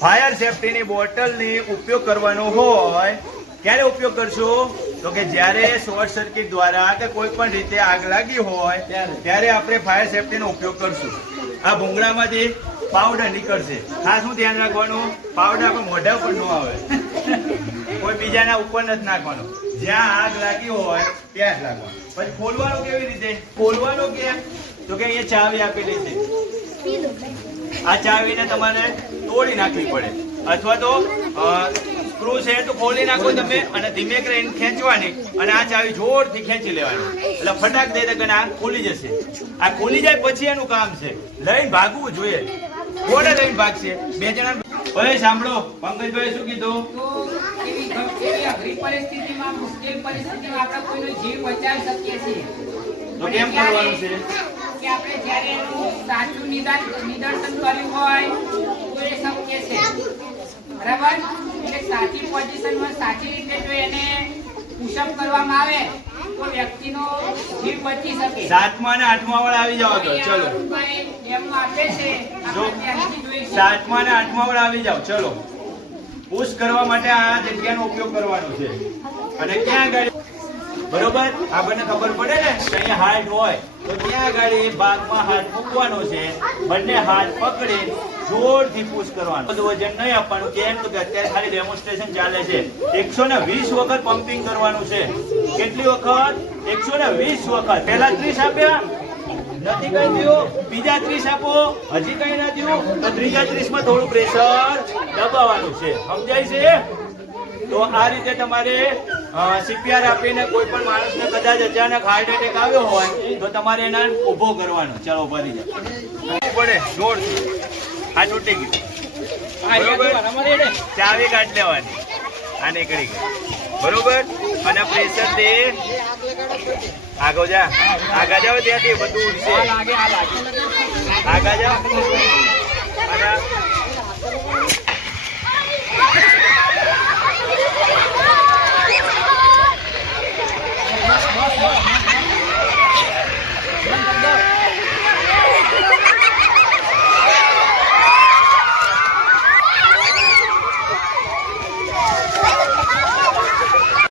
Fire સેફટીની બોટલની ઉપયોગ કરવાનો હોય ક્યારે ઉપયોગ કરશો? તો કે જ્યારે શોર્ટ સર્કિટ દ્વારા કે કોઈ પણ રીતે આગ લાગી હોય ત્યારે આપણે ફાયર સેફટીનો ઉપયોગ કરશું. આ ભૂંગળામાંથી પાવડર નીકળશે. ખાસ શું ધ્યાન રાખવાનું? પાવડર આપણે મોઢા ઉપર ન આવે, કોઈ બીજાના ઉપર નથી નાખવાનો. જ્યાં આગ લાગી હોય ત્યાં જ લાગવાનું. પછી ખોલવાનું કેવી રીતે? ખોલવાનું કેમ? તો કે અહીંયા ચાવી આપેલી છે. આ ચાવીને તમારે તોડી નાખવી પડે, અથવા તો સ્ક્રૂ છે તો ખોલી નાખો તમે અને ધીમે કરીને ખેંચવાની અને આ ચાવી જોરથી ખેંચી લેવાની એટલે ફટાક દે કે આ ખોલી જશે. આ ખોલી જાય પછી એનું કામ છે લઈને ભાગવું જોઈએ. કોને લઈને ભાગશે? બે જણા. હવે સાંભળો, પંકજભાઈ શું કીધું? મુશ્કેલ પરિસ્થિતિમાં આપણે કોઈનો જીવ બચાવી શકીએ છીએ. તો કેમ કરવાનું છે? કે આપણે જ્યારે એનું સાચું નિદર્શન કર્યું હોય તો એ શક્ય છે, બરાબર? એટલે સાચી પોઝિશનમાં સાચી રીતે જો એને પુશઅપ કરવામાં આવે તો વ્યક્તિનો જીવ બચી શકે. 7મા અને 8મા વાળા આવી જાવ તો ચલો. એમ આપે છે આપણે ત્યાંથી જોઈશું. 7મા અને 8મા વાળા આવી જાવ. ચલો, પુશ કરવા માટે આ જગ્યાનો ઉપયોગ કરવાનો છે. અને ક્યાં આગળ? બરોબર, આપણને ખબર પડે ને કે અહીંયા હાથ હોય તો ત્યાં આગળ ભાગમાં હાથ મૂકવાનો છે. બંને હાથ પકડી જોરથી પુશ કરવાનો. બધું વજન નહીં આપવાનું. કેમ? તો કે અત્યારે ખાલી ડેમોન્સ્ટ્રેશન ચાલે છે. 120 વખત પમ્પિંગ કરવાનું છે. કેટલી વખત? 120 વખત. પહેલા 30 આપ્યા, નથી કઈ થયું. બીજા 30 આપો, હજી કઈ ના થયું તો ત્રીજા 30 માં થોડું પ્રેશર દબાવવાનું છે. સમજાય છે? તો આ રીતે તમારે સીપીઆર આપીને કોઈ પણ માણસને કદાચ અચાનક હાર્ટ એટેક આવ્યો હોય તો તમારે એને ઊભો કરવાનો. ચાલો, ઉભા થઈ જાઓ. પડે જોરથી. આ તૂટી ગયું, બરોબર? ચાવી કાઢ લેવાની. આ નીકળી ગઈ, બરોબર? અને પ્રેશર દે. આગળ જા, આગળ જાવ, ત્યાંથી બધું ઉડશે. આગળ જાવ અને